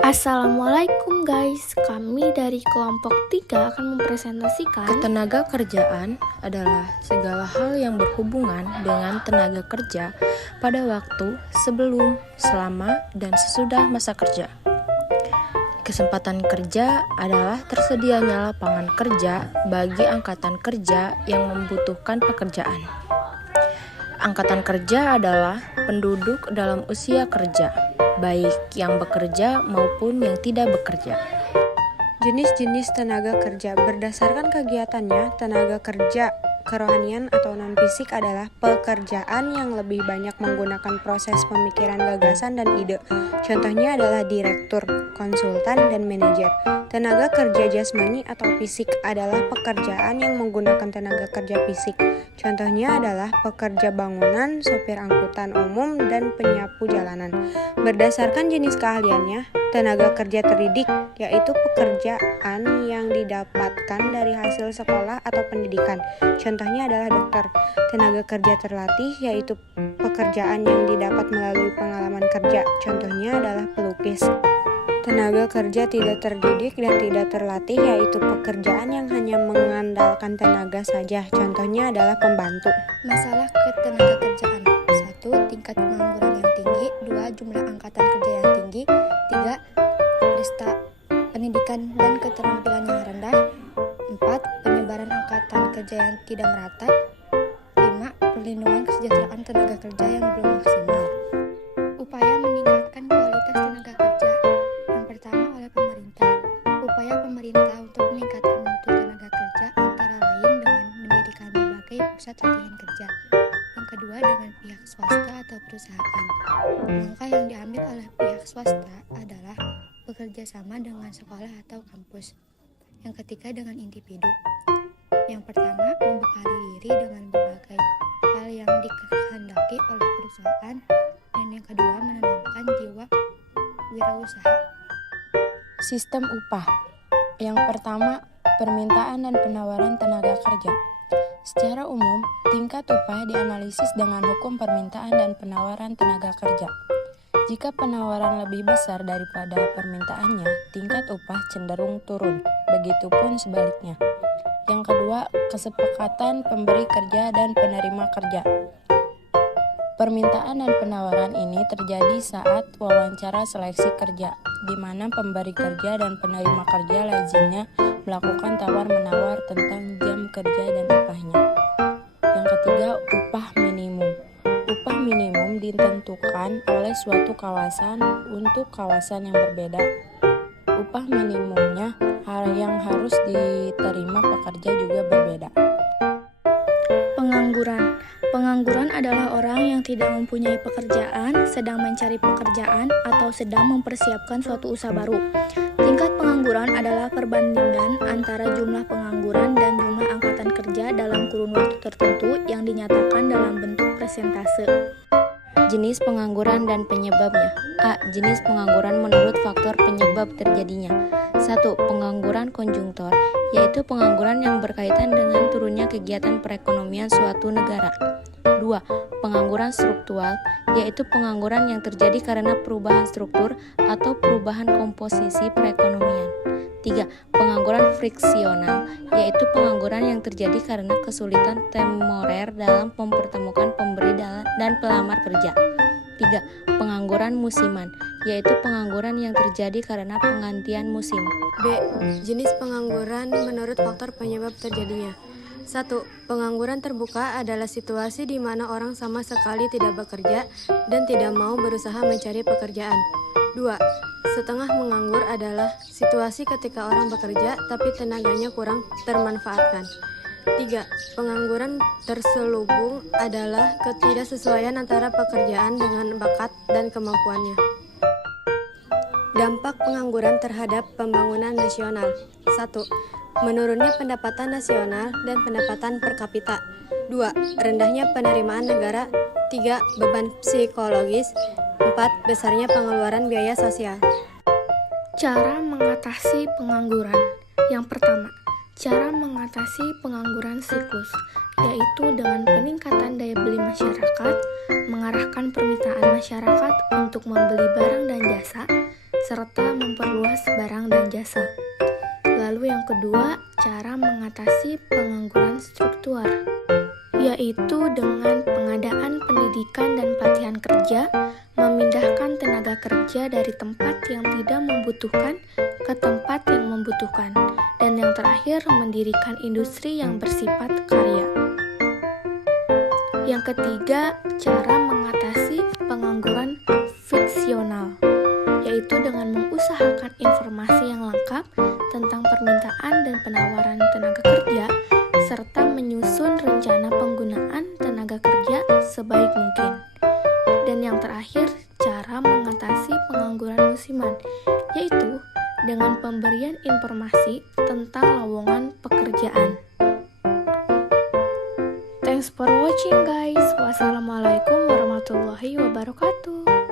Assalamualaikum guys, kami dari kelompok 3 akan mempresentasikan Ketenaga kerjaan adalah segala hal yang berhubungan dengan tenaga kerja pada waktu, sebelum, selama, dan sesudah masa kerja. Kesempatan kerja adalah tersedianya lapangan kerja bagi angkatan kerja yang membutuhkan pekerjaan. Angkatan kerja adalah penduduk dalam usia kerja, baik yang bekerja maupun yang tidak bekerja. Jenis-jenis tenaga kerja berdasarkan kegiatannya, tenaga kerja kerohanian atau non-fisik adalah pekerjaan yang lebih banyak menggunakan proses pemikiran gagasan dan ide. Contohnya adalah direktur, konsultan, dan manajer. Tenaga kerja jasmani atau fisik adalah pekerjaan yang menggunakan tenaga kerja fisik. Contohnya adalah pekerja bangunan, sopir angkutan umum, dan penyapu jalanan. Berdasarkan jenis keahliannya, tenaga kerja terdidik yaitu pekerjaan yang didapatkan dari hasil sekolah atau pendidikan. Contohnya adalah dokter. Tenaga kerja terlatih yaitu pekerjaan yang didapat melalui pengalaman kerja. Contohnya adalah pelukis. Tenaga kerja tidak terdidik dan tidak terlatih yaitu pekerjaan yang hanya mengandalkan tenaga saja. Contohnya adalah pembantu. Masalah ketenaga kerjaan. 1. Tingkat pengangguran yang tinggi. 2. Jumlah angkatan kerja yang tinggi. 3. Lista pendidikan dan keterampilan yang rendah. 4. Penyebaran angkatan kerja yang tidak merata. 5. Perlindungan kesejahteraan tenaga kerja yang belum maksimal. Upaya meningkatkan kualitas tenaga kerja. Yang pertama oleh pemerintah. Upaya pemerintah untuk meningkatkan mutu tenaga kerja antara lain dengan mendirikan berbagai pusat latihan kerja. Yang kedua dengan pihak swasta atau perusahaan. Langkah yang diambil oleh pihak swasta adalah bekerja sama dengan sekolah atau kampus. Yang ketiga dengan individu. Yang pertama membekali diri dengan berbagai hal yang dikehendaki oleh perusahaan, dan yang kedua menanamkan jiwa wirausaha. Sistem upah. Yang pertama, permintaan dan penawaran tenaga kerja. Secara umum, tingkat upah dianalisis dengan hukum permintaan dan penawaran tenaga kerja. Jika penawaran lebih besar daripada permintaannya, tingkat upah cenderung turun. Begitupun sebaliknya. Yang kedua, kesepakatan pemberi kerja dan penerima kerja. Permintaan dan penawaran ini terjadi saat wawancara seleksi kerja, di mana pemberi kerja dan penerima kerja lazimnya melakukan tawar-menawar tentang jam kerja dan upahnya. Yang ketiga, upah minimum. Upah minimum ditentukan oleh suatu kawasan untuk kawasan yang berbeda. Upah minimumnya yang harus diterima pekerja juga berbeda. pengangguran. Pengangguran adalah orang yang tidak mempunyai pekerjaan, sedang mencari pekerjaan, atau sedang mempersiapkan suatu usaha baru. Tingkat pengangguran adalah perbandingan antara jumlah pengangguran dan jumlah angkatan kerja dalam kurun waktu tertentu yang dinyatakan dalam bentuk persentase. Jenis pengangguran dan penyebabnya. A. Jenis pengangguran menurut faktor penyebab terjadinya. 1. Pengangguran konjungtor, yaitu pengangguran yang berkaitan dengan turunnya kegiatan perekonomian suatu negara. 2. Pengangguran struktural, yaitu pengangguran yang terjadi karena perubahan struktur atau perubahan komposisi perekonomian. 3. Pengangguran friksional, yaitu pengangguran yang terjadi karena kesulitan temporer dalam mempertemukan pemberi dan pelamar kerja. 3. Pengangguran musiman, yaitu pengangguran yang terjadi karena penggantian musim. B. Jenis pengangguran menurut faktor penyebab terjadinya. 1. Pengangguran terbuka adalah situasi di mana orang sama sekali tidak bekerja dan tidak mau berusaha mencari pekerjaan. 2. Setengah menganggur adalah situasi ketika orang bekerja tapi tenaganya kurang termanfaatkan. 3. Pengangguran terselubung adalah ketidaksesuaian antara pekerjaan dengan bakat dan kemampuannya. Dampak pengangguran terhadap pembangunan nasional. 1. Menurunnya pendapatan nasional dan pendapatan per kapita. 2. Rendahnya penerimaan negara. 3. Beban psikologis. 4. Besarnya pengeluaran biaya sosial. Cara mengatasi pengangguran. Yang pertama, cara mengatasi pengangguran siklus, yaitu dengan peningkatan daya beli masyarakat, mengarahkan permintaan masyarakat untuk membeli barang dan jasa, serta memperluas barang dan jasa. Lalu yang kedua, cara mengatasi pengangguran struktural, yaitu dengan pengadaan pendidikan dan pelatihan kerja, memindahkan tenaga kerja dari tempat yang tidak membutuhkan ke tempat yang membutuhkan, dan yang terakhir, mendirikan industri yang bersifat karya. Yang ketiga, cara mengatasi pengangguran fiksional, yaitu dengan mengusahakan informasi yang lengkap tentang permintaan dan penawaran tenaga kerja, serta menyusun rencana penggunaan tenaga kerja sebaik mungkin. Dan yang terakhir, cara mengatasi pengangguran musiman, yaitu dengan pemberian informasi tentang lowongan pekerjaan. Thanks for watching guys. Wassalamualaikum warahmatullahi wabarakatuh.